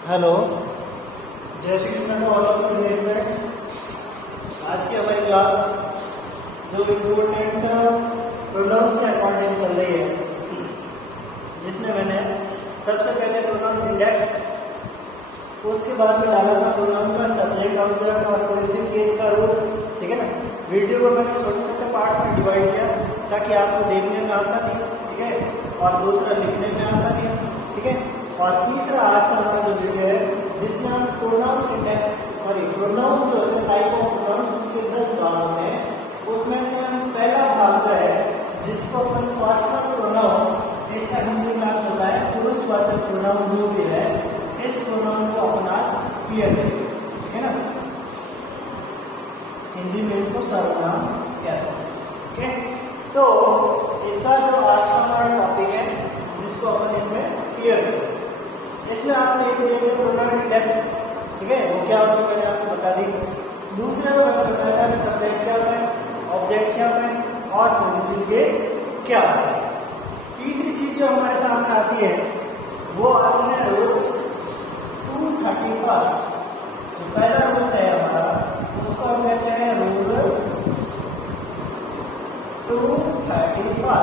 Hello, Jai Shri Krishna to all of you dear friends. आज की हमारी क्लास जो इम्पोर्टेंट प्रोनाउन के अकॉर्डिंग चल रही है, जिसमें मैंने सबसे पहले प्रोनाउन इंडेक्स, उसके बाद में डाला था प्रोनाउन का सब्जेक्ट, ऑब्जेक्ट और पोजीशन केस का रूल्स। ठीक है ना। वीडियो को मैंने छोटे छोटे पार्ट्स में डिवाइड किया ताकि आपको देखने में आसानी, ठीक है, और दूसरा लिखने में आसानी, ठीक है। और तीसरा आज का हमारा जो वीडियो है जिसमें हम प्रोनाउन इंडेक्स प्रोनाउन जो है टाइप ऑफ प्रोनाउन जिसके 10 भाग हैं, उसमें से हम पहला भाग जो है जिसको अपन पर्सनल प्रोनाउन, इसका हिंदी में अर्थ होता है पुरुषवाचक प्रोनाउन जो भी है, इस प्रोनाउन को अपन आज क्लियर करेंगे, ठीक है ना। हिंदी में इसको सर्वनाम कहते हैं, ठीक है। तो इसका जो आज का हमारा टॉपिक है जिसको अपन इसमें क्लियर करेंगे, इसमें आपने एक देख लिया प्रोनाउन इंडेक्स, ठीक है, वो क्या होता है मैंने आपको बता दी। दूसरे में मैंने बताया था कि सब्जेक्ट क्या है, ऑब्जेक्ट क्या है और पोजीशन केस क्या है। तीसरी चीज जो हमारे सामने आती है वो आती है रूल्स 231। जो पहला रूल्स है हमारा उसको हम कहते हैं रूल 231।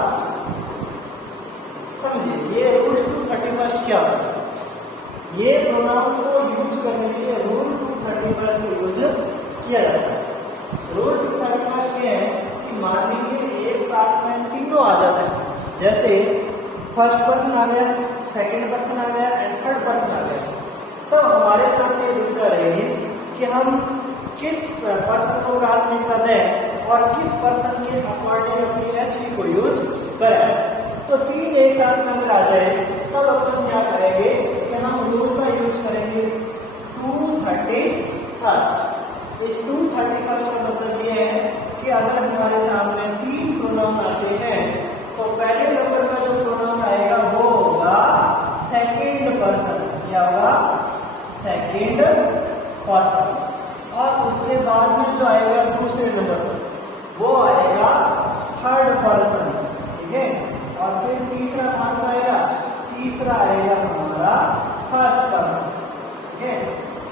समझिए ये रूल 231 क्या है। ये प्रोनाउन को यूज करने के लिए रूल 231 को यूज किया जाता है। रूल 231 ये है कि मान लीजिए एक साथ में तीनों आ जाते हैं, जैसे फर्स्ट पर्सन आ गया, सेकंड पर्सन आ गया एंड थर्ड पर्सन आ गया, तो हमारे सामने दिक्कत रहेगी कि हम किस पर्सन को प्राथमिकता दें और किस पर्सन के अकॉर्डिंग अपनी एचवी को यूज करें। तो तीन एक साथ में अगर आ जाए तब अपन क्या करेंगे कि हम रूल का यूज करेंगे 231। इस 231 का मतलब ये है कि अगर हमारे सामने तीन प्रोनाउन आते हैं तो पहले नंबर का जो प्रोनाउन आएगा वो होगा सेकंड पर्सन। क्या होगा? Second person. और उसके बाद में जो आएगा दूसरे नंबर पर वो आएगा थर्ड पर्सन, ठीक है। और फिर तीसरा कौन सा आएगा? तीसरा आएगा हमारा फर्स्ट पर्सन, ठीक है।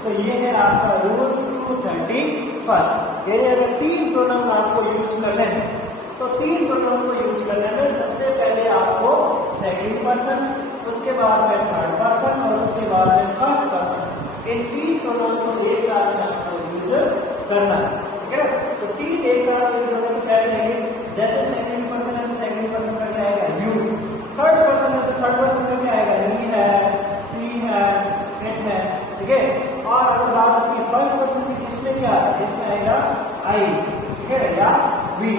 तो ये है आपका रूल 231। यानी अगर तीन प्रोनाउन आपको यूज करने हैं तो तीन प्रोनाउन को यूज करने में सबसे पहले आपको सेकंड पर्सन, उसके बाद में थर्ड पर्सन और उसके बाद में फर्स्ट पर्सन, इन तीन प्रोनाउन को एक साथ में आपको यूज करना है, ठीक है। तो तीन एक साथ यूज करने में कैसे है? जैसे सेकंड पर्सन है तो सेकंड पर्सन का क्या आएगा? यू। थर्ड पर्सन है तो थर्ड पर्सन का क्या आएगा? ही है, सी है, इट है, ठीक है। और अगर बात आती है फर्स्ट पर्सन की, इसमें क्या है? इसमें आएगा आई, ठीक है, या वी।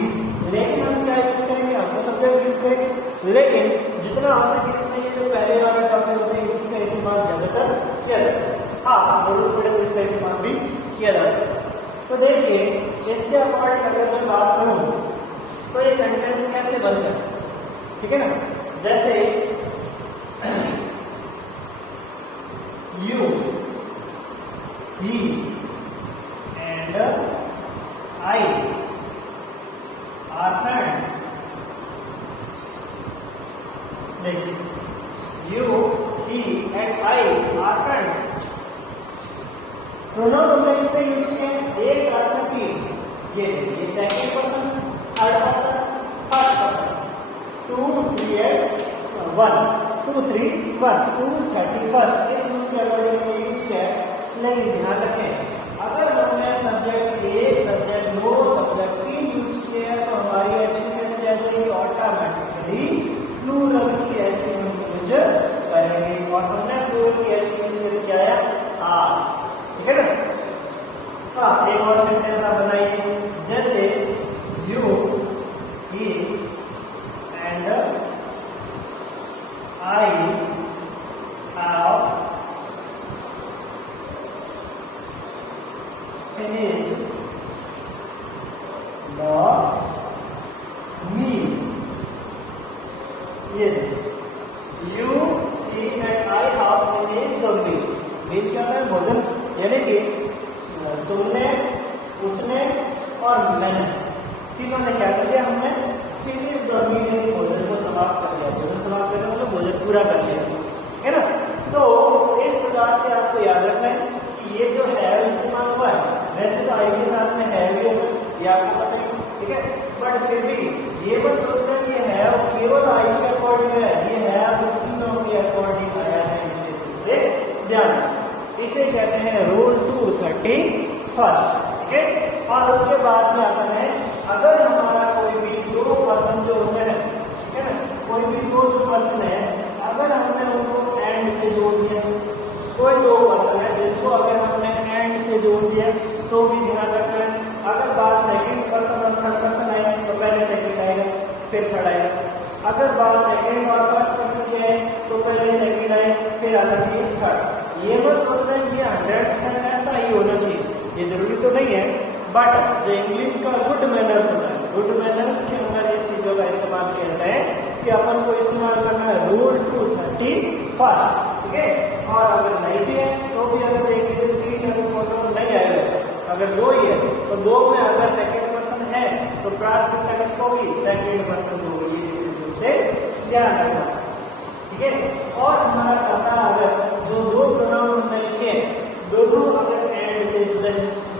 लेकिन हम क्या यूज करेंगे? हम तो सब्जेक्ट यूज करेंगे, लेकिन जितना हो सके इसमें ये जो पहले वाला टॉपिक होता है इसी का इस्तेमाल ज्यादातर किया जाता है। हाँ, जरूर पड़े तो इसका इस्तेमाल भी किया जा सकता है। तो देखिए इसके अकॉर्डिंग अगर मैं बात करूं तो ये सेंटेंस कैसे बनता है, ठीक है ना। जैसे you, he and I are friends. देखिए you, he and I are friends. Pronoun हमने कितने यूज किए हैं? एक साथ में तीन। ये second person, third person, first person. 2, 3 and 1, 2, 3, 1, 231 इस रूल के अकॉर्डिंग यूज किया है। लेकिन ध्यान रखें अगर हमने सब्जेक्ट एक, सब्जेक्ट दो, सब्जेक्ट तीन यूज किए हैं तो हमारी एचवी कैसे आ जाएगी? ऑटोमेटिकली प्लूरल की एचवी हम यूज करेंगे। और हमने प्लूरल की एचवी यूज करके क्या आया? आ, ठीक है ना। हाँ, एक और सेंटेंस आप बनाइए, जैसे you, he and I have finished the meal। ये you, he and I have finished the meal। मील क्या है? भोजन। यानी कि तुमने, उसने और मैंने, तीनों ने क्या कर दिया? हमने फिनिश द मील, भोजन को समाप्त कर लिया। भोजन समाप्त करने मतलब भोजन पूरा कर लिया, है ना। तो इस प्रकार से आपको इसे कहते हैं रूल 231, ठीक है। और उसके बाद में आता है, अगर हमारा कोई भी दो पर्सन जो होते हैं, ठीक है ना, कोई भी दो जो पर्सन है, अगर हमने उनको एंड से जोड़ दिया, कोई दो पर्सन है जिनको अगर हमने एंड से जोड़ दिया तो भी ध्यान रखना है। अगर बात सेकंड पर्सन और थर्ड पर्सन आए तो पहले सेकंड आएगा फिर थर्ड आएगा। अगर बात सेकंड और फर्स्ट पर्सन की है तो पहले सेकंड आए फिर आना चाहिए थर्ड। ये बस सोचना है ये 100% ऐसा ही होना चाहिए, ये जरूरी तो नहीं है, बट जो इंग्लिश का गुड मैनर्स होता है, गुड मैनर्स के अंदर इस चीजों का इस्तेमाल किया है कि अपन को इस्तेमाल करना है रूल 231, ठीक है। और अगर नहीं भी है तो भी अगर देख लीजिए तीन अगर प्रोनाउन नहीं आएगा, अगर दो ही है तो दो में अगर सेकंड पर्सन है तो प्राथमिकता किसको होगी, सेकंड पर्सन को होगी, इसे ध्यान रखना, ठीक है। और हमारा कहता है अगर जो दो प्रोनाउन मिलके दोनों अगर एंड से जुड़े,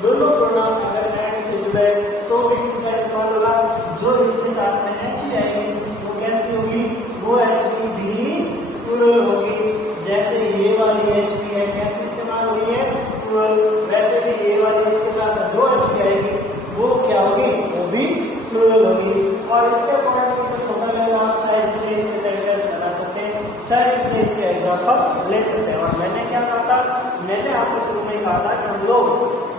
दोनों प्रोनाउन अगर एंड से जुड़े तो भी किसका इस्तेमाल होगा, जो इसके साथ में एच आएगी वो कैसी होगी, वो एच भी प्लूरल होगी। जैसे ये वाली एच भी है कैसे इस्तेमाल हुई है, प्लूरल, वैसे भी ये वाली इसके साथ जो एच भी आएगी वो क्या होगी, वो भी प्लूरल होगी। और इसके अकॉर्डिंग तो छोटा लेवल आप चाहे जितने इसके सेंटेंस बना सकते हैं, चाहे जितने इसके एग्जाम्पल ले सकते हैं। और मैंने क्या कहा था, मैंने आपको शुरू में कहा था कि हम लोग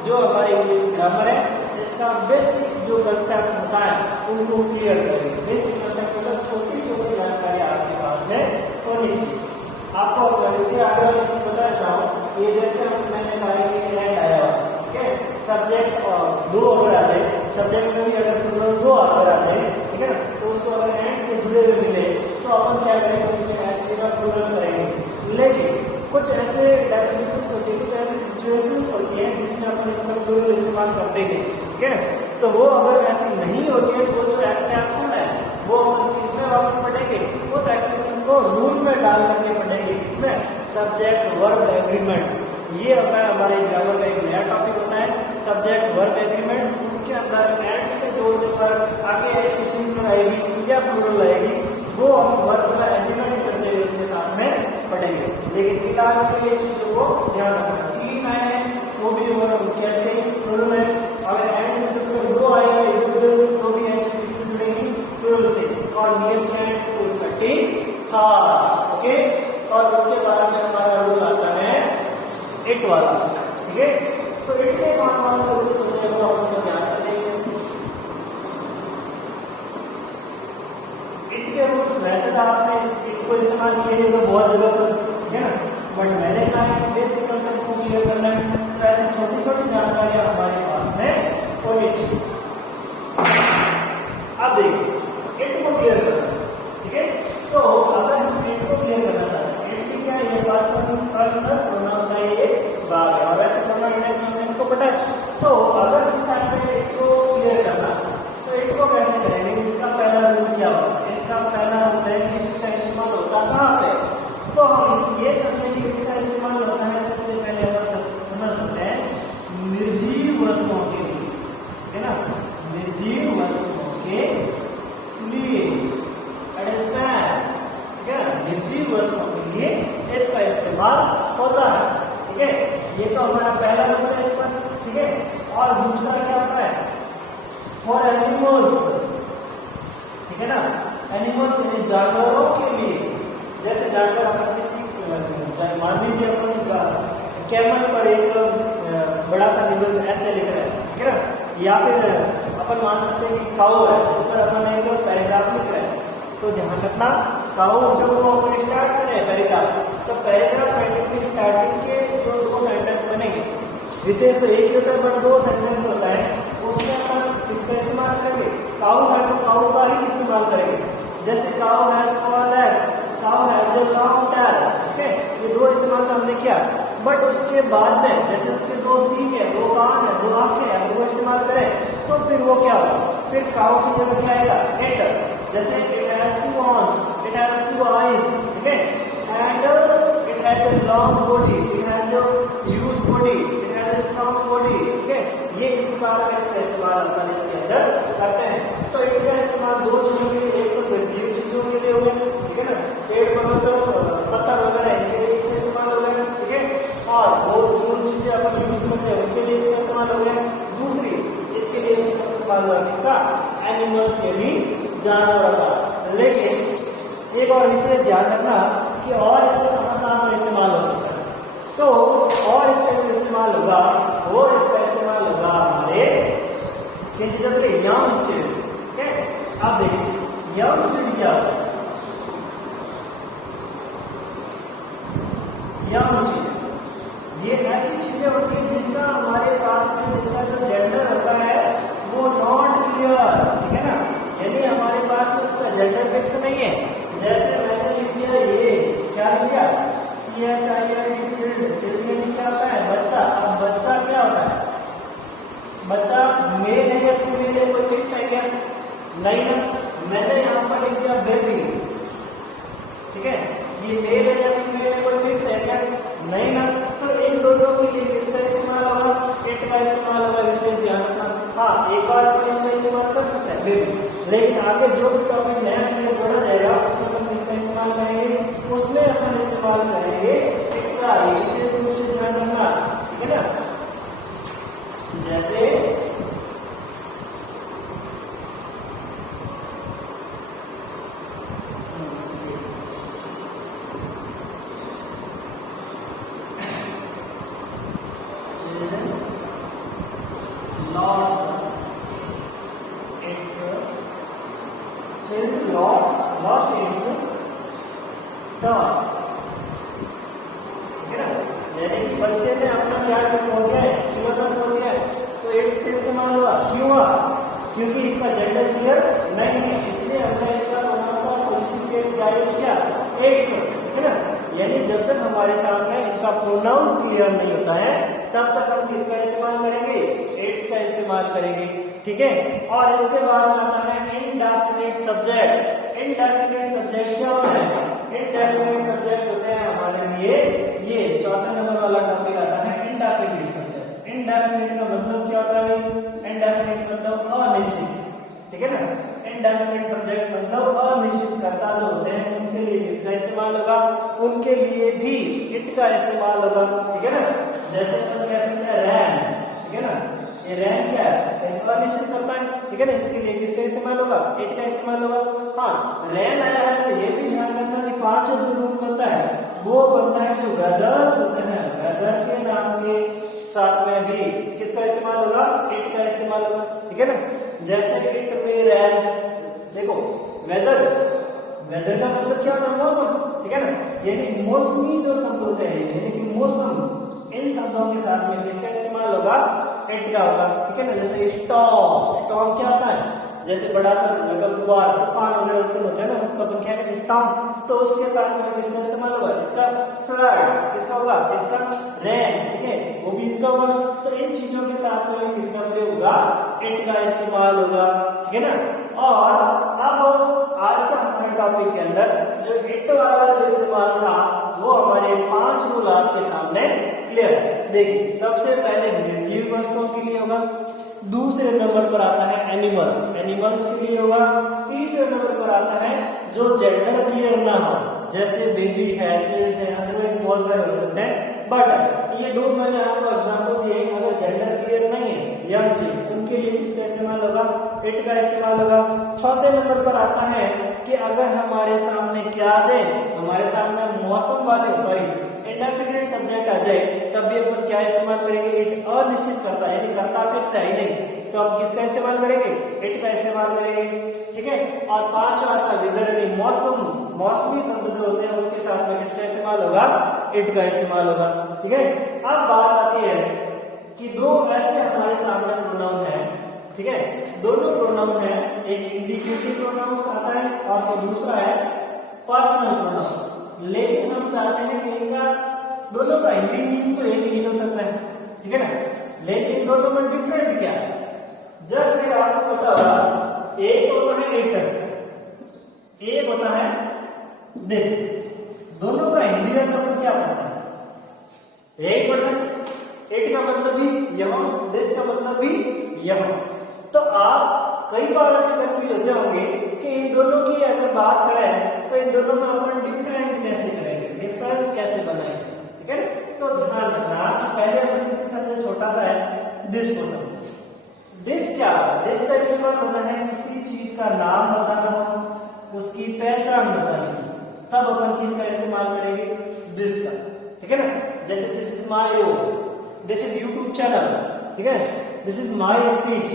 जो हमारे इंग्लिश ग्रामर है इसका बेसिक जो कंसेप्ट होता है उनको क्लियर करेंगे। बेसिक कंसेप्ट मतलब छोटी छोटी जानकारी आपके पास में होनी चाहिए। आपको अगर इसके आगे बताना चाहूँ, ये जैसे मैंने कहा कि एंड आया हुआ, ठीक है, सब्जेक्ट और दो अगर आ जाए, सब्जेक्ट में भी अगर प्लूरल दो अगर आ जाए, ठीक है ना, तो उसको अगर एंड से जुड़े हुए मिले तो अपन क्या करेंगे, उसमें एक्चुअली का प्लूरल करेंगे। लेकिन कुछ ऐसे डेफिनेशंस होती है, कुछ ऐसी सिचुएशंस होती है जिसमें अपन इसका प्लूरल इस्तेमाल करते हैं, ठीक है। तो वो अगर ऐसी नहीं होती है, वो जो एक्सेप्शन है वो अपन किसमें वापस पढ़ेंगे, उस एक्सेप्शन को रूल में डाल करके पढ़ेंगे। इसमें सब्जेक्ट वर्ब एग्रीमेंट, ये होता है हमारे ग्रामर का एक नया टॉपिक होता है, सब्जेक्ट वर्ब एग्रीमेंट। उसके अंदर एंड से जोड़ने पर आगे सिंगुलर आएगी या प्लूरल आएगी, वो हम वर्ब का एग्रीमेंट करते हुए इसके साथ में पढ़ेंगे। लेकिन फिलहाल के लिए चीजों को ध्यान रखना, तीन आए हैं तो भी वर्ब कैसे प्लूरल है, और एंड से जुड़कर दो आए हैं तो भी एंड से जुड़ेगी प्लूरल से। और नियम क्या है, 230 था, ओके। और उसके बाद में हमारा रूल आता है इट वाला, ठीक है। तो इट के कौन से रूल्स होते हैं वो हम लोग ध्यान से देखेंगे। इट के रूल्स वैसे तो आपने इट को इस्तेमाल किए तो बहुत जगह पर, ठीक है ना, बट मैंने कहा कि बेसिक कंसेप्ट को क्लियर करना है, तो ऐसी छोटी छोटी जानकारियां हमारे पास में होनी चाहिए। अब देखिए इट को क्लियर करना, ठीक है। तो अगर हम इट को क्लियर करना चाहते हैं, इट की क्या है, ये पर्सनल प्रोनाउन का ये भाग है, और वैसे प्रोनाउन इंडेक्स में इसको पता है। तो अगर हम चाहते हैं इट को क्लियर करना तो इट को कैसे करेंगे, इसका पहला रूल क्या होगा, इसका पहला रूल है कि इट का इस्तेमाल होता कहाँ पे, तो हम ये समझे कि इट का इस्तेमाल होता है सबसे पहले अपन समझ सकते हैं निर्जीव वस्तुओं के लिए, ठीक है ना, निर्जीव वस्तुओं के लिए, ठीक है, निर्जीव वस्तुओं के लिए इसका इस्तेमाल होता है, ठीक है। ये तो हमारा पहला रूल है इसका, ठीक है। और दूसरा क्या होता है, फॉर एनिमल्स, ठीक है ना, एनिमल्स यानी जानवरों के लिए। जैसे जानवर अपन किसी मान लीजिए अपन कैमल पर एक बड़ा सा निबंध ऐसे लिख रहे हैं, ठीक है ना, या फिर अपन मान सकते हैं कि काऊ है जिस पर अपन एक पैराग्राफ लिख रहे हैं, तो ध्यान रखना काऊ जब वो अपन स्टार्ट करें पैराग्राफ, तो पैराग्राफ राइटिंग की स्टार्टिंग के जो दो सेंटेंस बनेंगे, विशेष तो एक ही होता है बट दो सेंटेंस होता है, उसमें अपन इसका इस्तेमाल करेंगे, काऊ है तो काऊ का ही इस्तेमाल करेंगे। जैसे cow has 4 legs, cow has a long tail, ठीक है, ये दो इस्तेमाल तो हमने किया। बट उसके बाद में जैसे उसके दो सींग है, दो कान है, दो आंखें, अगर वो इस्तेमाल करें तो फिर वो क्या होगा, फिर काऊ की जगह क्या आएगा, इट। जैसे it has 2 arms, it has 2 eyes, ठीक है, and it has a long body, it has a huge body, it has a strong body, ठीक है। ये इस प्रकार का इसका इस्तेमाल अपन इसके अंदर करते हैं। तो इट का इस्तेमाल दो चीजों के लिए, एक तो निर्जीव चीजों के लिए हुए, ठीक है ना, पेड़ पर्वत पत्थर वगैरह इनके लिए इसका इस्तेमाल हो गया, ठीक है। और वो इस्तेमाल हुआ किसका, एनिमल्स यानी जानवरों का। लेकिन एक और विषय ध्यान रखना कि और इसका कहाँ पर इस्तेमाल हो सकता है, तो और इसका जो इस्तेमाल होगा वो इसका इस्तेमाल होगा हमारे किन चीजों के लिए, यंग चिल्ड। ठीक है, आप देखिए यंग चिल्ड क्या होता है, यंग चिल्ड ये ऐसी चीजें होती है जिनका हमारे पास में जिनका जो जेंडर होता है वो नॉट क्लियर। ठीक है ना, यानी हमारे पास में उसका जेंडर फिक्स नहीं है। जैसे मैंने लिख दिया, ये क्या लिख दिया, चिल्ड्रन क्या होता है, बच्चा। अब बच्चा क्या होता है, बच्चा मेल है या फीमेल है, कोई फिक्स है क्या, नहीं ना। मैंने यहाँ पर लिख दिया बेबी, ठीक है, ये मेल है या फीमेल है, कोई फिक्स है क्या, नहीं ना। तो इन दोनों के लिए किसका इस्तेमाल होगा, इट का इस्तेमाल होगा, विशेष ध्यान रखना। हाँ, एक बार तो इनका इस्तेमाल कर सकते हैं बेबी, लेकिन आगे जो भी टॉपिक नया क्लियर बढ़ा जाएगा उसमें हम किसका इस्तेमाल करेंगे, उसमें अपन इस्तेमाल करेंगे इट का। विशेष रूप से ध्यान रखना, ठीक है ना। जैसे बच्चे ने अपना क्या खो दिया है, खिलौना खो दिया है, तो इट्स का इस्तेमाल हुआ। क्यों हुआ, क्योंकि इसका जेंडर क्लियर नहीं है, इसलिए हमने इसका पॉजिटिव केस क्या यूज किया, इट्स। ठीक है ना, यानी जब तक हमारे सामने इसका प्रोनाउन क्लियर नहीं होता है तब तक हम किसका इस्तेमाल करेंगे, इट्स का इस्तेमाल करेंगे। ठीक है, और इसके बाद आता है इनडेफिनिट सब्जेक्ट। इनडेफिनिट सब्जेक्ट क्या होता है, इनडेफिनिट सब्जेक्ट होते हैं हमारे लिए ये चौथे नंबर वाला टॉपिक आता है इनडेफिनिट सब्जेक्ट। इनडेफिनिट का मतलब क्या होता है भाई, इनडेफिनिट मतलब अनिश्चित। ठीक है ना, इनडेफिनिट सब्जेक्ट मतलब अनिश्चित कर्ता जो होते हैं उनके लिए किसका इस्तेमाल होगा, उनके लिए भी इट का इस्तेमाल होगा। ठीक है ना, जैसे हम कह सकते हैं रैन। ठीक है ना, ये रैन क्या है, एक अनिश्चित कर्ता है। ठीक है ना, इसके लिए किसका इस्तेमाल होगा, इट का इस्तेमाल होगा। हाँ, रैन आया है तो ये भी ध्यान रखना कि पांचों जो रूप बनता है वो बनता है जो वेदर्स होते हैं, वेदर के नाम के साथ में भी किसका इस्तेमाल होगा, इट का इस्तेमाल होगा। ठीक है ना, जैसे इट पे रैन, देखो वेदर, वेदर का मतलब क्या होता है, मौसम। ठीक है ना, यानी मौसमी जो शब्द होते हैं यानी कि मौसम, इन शब्दों के साथ में किसका इस्तेमाल होगा, इट का होगा। ठीक है ना, जैसे स्टॉर्म, स्टॉर्म क्या होता है, जैसे बड़ा सा गुबार तूफान वगैरह उत्पन्न होता है ना, उसका अपन क्या कहते हैं, स्टॉर्म, तो उसके साथ में किसका इस्तेमाल होगा, इसका। फ्लड किसका होगा, इसका। रेन, ठीक है, वो भी इसका होगा। तो इन चीजों के साथ में किसका प्रयोग होगा, इट का इस्तेमाल होगा। ठीक है ना, और अब आज का हमारे टॉपिक के अंदर जो इट वाला जो इस्तेमाल था वो हमारे 5 रूल आपके सामने क्लियर है। देखिए, सबसे पहले निर्जीव वस्तुओं के लिए होगा, दूसरे नंबर पर आता है एनिमल्स, एनिमल्स के लिए होगा, तीसरे नंबर पर आता है जो जेंडर क्लियर ना हो, जैसे बेबी है, चिल्ड है, बहुत सारे हो सकते हैं। बट ये दो मैंने आपको एग्जांपल दिए, अगर जेंडर क्लियर नहीं है यंग चिल्ड, उनके लिए किसका इस्तेमाल होगा, इट का इस्तेमाल होगा। चौथे नंबर पर आता है कि अगर हमारे सामने क्या दे, हमारे सामने मौसम वाले इंडेफिनिट सब्जेक्ट आ जाए तब भी अपन क्या इस्तेमाल करेंगे, इट अनिश्चित कर्ता यानी कर्ता फिक्स है ही नहीं, तो हम किसका इस्तेमाल करेंगे, इट का इस्तेमाल करेंगे। ठीक है, और 5वां आता है वेदर यानी मौसम, मौसमी शब्द जो होते हैं उनके साथ में किसका इस्तेमाल होगा, इट का इस्तेमाल होगा। ठीक है, अब बात आती है कि दो ऐसे हमारे सामने प्रोनाउन है। ठीक है, दोनों प्रोनाउन है, एक इंडिकेटिव प्रोनाउन आता है और दूसरा है पर्सनल प्रोनाउन। लेकिन हम चाहते हैं कि इनका दोनों का हिंदी मीन्स तो एक ही निकल सकता है। ठीक है ना, लेकिन दोनों में डिफरेंट क्या है, जब तक आपको पता होगा, एक होता है इट, एक होता है दिस, दोनों का हिंदी का मतलब क्या पड़ता है, एक मतलब इट का मतलब भी यह, दिस का मतलब भी यह। तो आप कई बार ऐसे कंफ्यूज होते होंगे कि इन दोनों की अगर बात करें तो इन दोनों में अपन डिफरेंट कैसे करेंगे, डिफरेंस कैसे बनाएंगे। ठीक है, तो ध्यान रखना, पहले अपन किसी शब्द छोटा सा है दिस को समझो। दिस क्या, दिस का ठीक है ना। जैसे this is my road, this is YouTube channel, ठीक है, दिस इज माय स्पीच,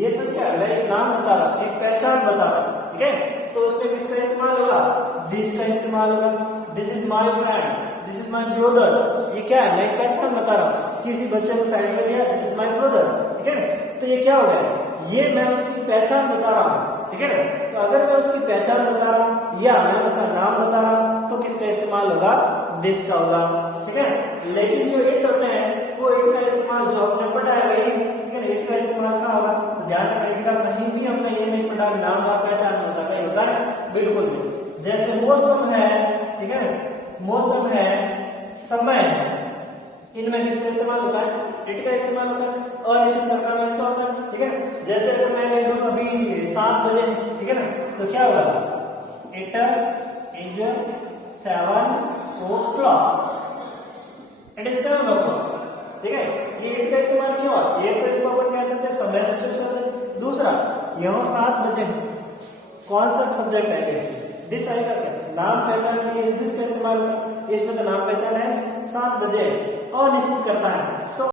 ये सब क्या है, मैं एक नाम बता रहा हूं, एक पहचान बता रहा हूं, ठीक है। तो उसमें किसका इस्तेमाल होगा, दिस का इस्तेमाल होगा। This is my friend, this is my brother, ये क्या है, मैं एक पहचान बता रहा हूं, किसी बच्चे को साइड में लिया, दिस इज माय ब्रदर, ठीक है ना। तो ये क्या हो गया, ये मैं उसकी पहचान बता रहा हूं, ठीक है ना। तो अगर मैं उसकी पहचान बता रहा हूं या मैं उसका नाम बता रहा हूं तो किसका इस्तेमाल होगा, दिस का होगा, ठीक है। लेकिन जो इट होते हैं वो इट का इस्तेमाल जो हमने पढ़ा है वही, ठीक है ना, इट का इस्तेमाल कहाँ होगा, तो ध्यान रखना इट का कहीं भी हमने ये नहीं पढ़ा नाम और पहचान होता है, होता है बिल्कुल नहीं। जैसे मौसम है, ठीक है ना, मौसम है, समय है, इनमें किसका इस्तेमाल होता है, इट का इस्तेमाल होता है। अनिश्चित काल में इसका होता है, ठीक है। जैसे अगर मैं कह दूं अभी 7 बजे, ठीक है ना, तो क्या होगा, it is 7 o'clock, it is 7 o'clock, ठीक है। ये इट का इस्तेमाल क्यों हुआ, एक तो इसको अपन कह सकते हैं समय सूचक शब्द, दूसरा यह 7 बजे कौन सा सब्जेक्ट है, दिस आएगा क्या, नाम पहचान के लिए दिस का इस्तेमाल होगा, इसमें तो नाम पहचान है 7 बजे, अनिश्चित करता है तो